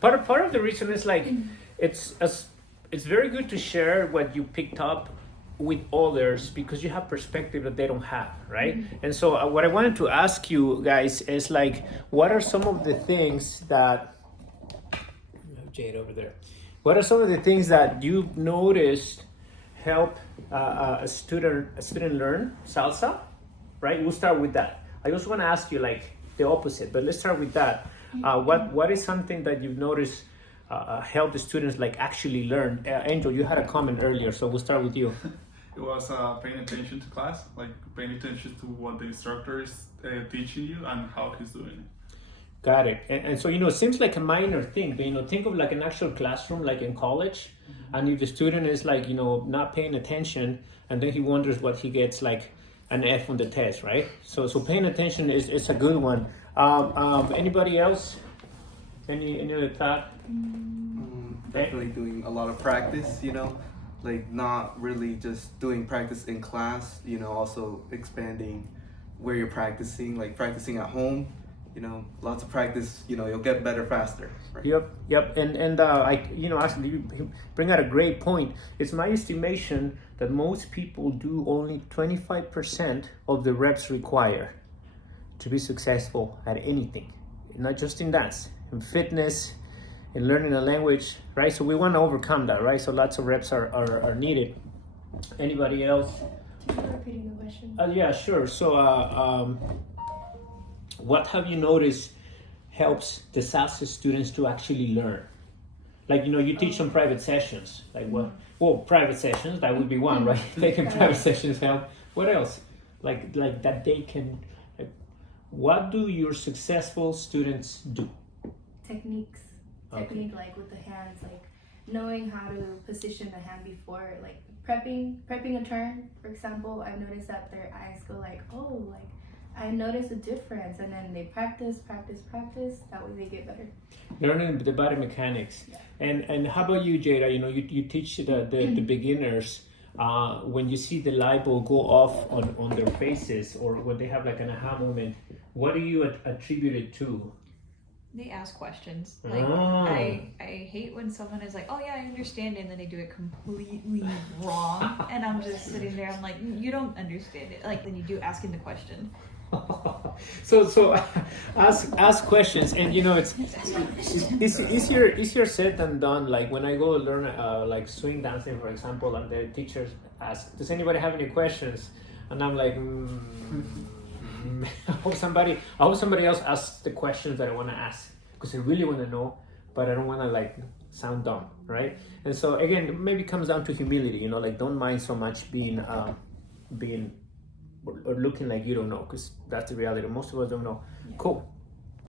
Part of the reason is like it's as it's very good to share what you picked up with others because you have perspective that they don't have, right? And so what I wanted to ask you guys is like, what are some of the things that Jade over there? What are some of the things that you've noticed help a student learn salsa? Right. We'll start with that. I just want to ask you like the opposite, but let's start with that. What is something that you've noticed help the students like actually learn? Angel, you had a comment earlier, so we'll start with you. It was paying attention to class, like paying attention to what the instructor is teaching you and how he's doing it. Got it. And so, it seems like a minor thing, but, think of like an actual classroom, like in college. And if the student is like, not paying attention, and then he wonders what he gets like an F on the test, right? So paying attention is a good one. Anybody else? Any other thought? Definitely doing a lot of practice, like not really just doing practice in class, also expanding where you're practicing, like practicing at home. Lots of practice, you'll get better faster. Right? Yep. And actually you bring out a great point. It's my estimation that most people do only 25% of the reps required to be successful at anything, not just in dance, in fitness, in learning a language, right? So we want to overcome that, right? So lots of reps are needed. Anybody else? Do you mind repeating the question? Yeah, sure. So what have you noticed helps the salsa students to actually learn? Like, you teach some private sessions. Like what? Well, private sessions, that would be one, right? Taking private sessions help. What else? Like that they can, what do your successful students do? Techniques. Okay. Technique, like with the hands, like knowing how to position the hand before, like prepping a turn, for example. I've noticed that their eyes go like, oh, like, I noticed a difference, and then they practice. That way they get better. Learning the body mechanics. Yeah. And how about you, Jada? You teach the beginners when you see the light bulb go off on their faces, or when they have like an aha moment. What do you attribute it to? They ask questions. Like I hate when someone is like, "Oh yeah, I understand," and then they do it completely wrong, and I'm just sitting there. I'm like, "You don't understand it." Like then you do asking the question. So ask questions, and it's easier said than done. Like when I go learn like swing dancing, for example, and the teachers ask, "Does anybody have any questions?" And I'm like, I hope somebody else asks the questions that I want to ask, because I really want to know, but I don't want to like sound dumb, right? And so again, maybe it comes down to humility, like don't mind so much being or looking like you don't know, because that's the reality. Most of us don't know. Yeah. Cool.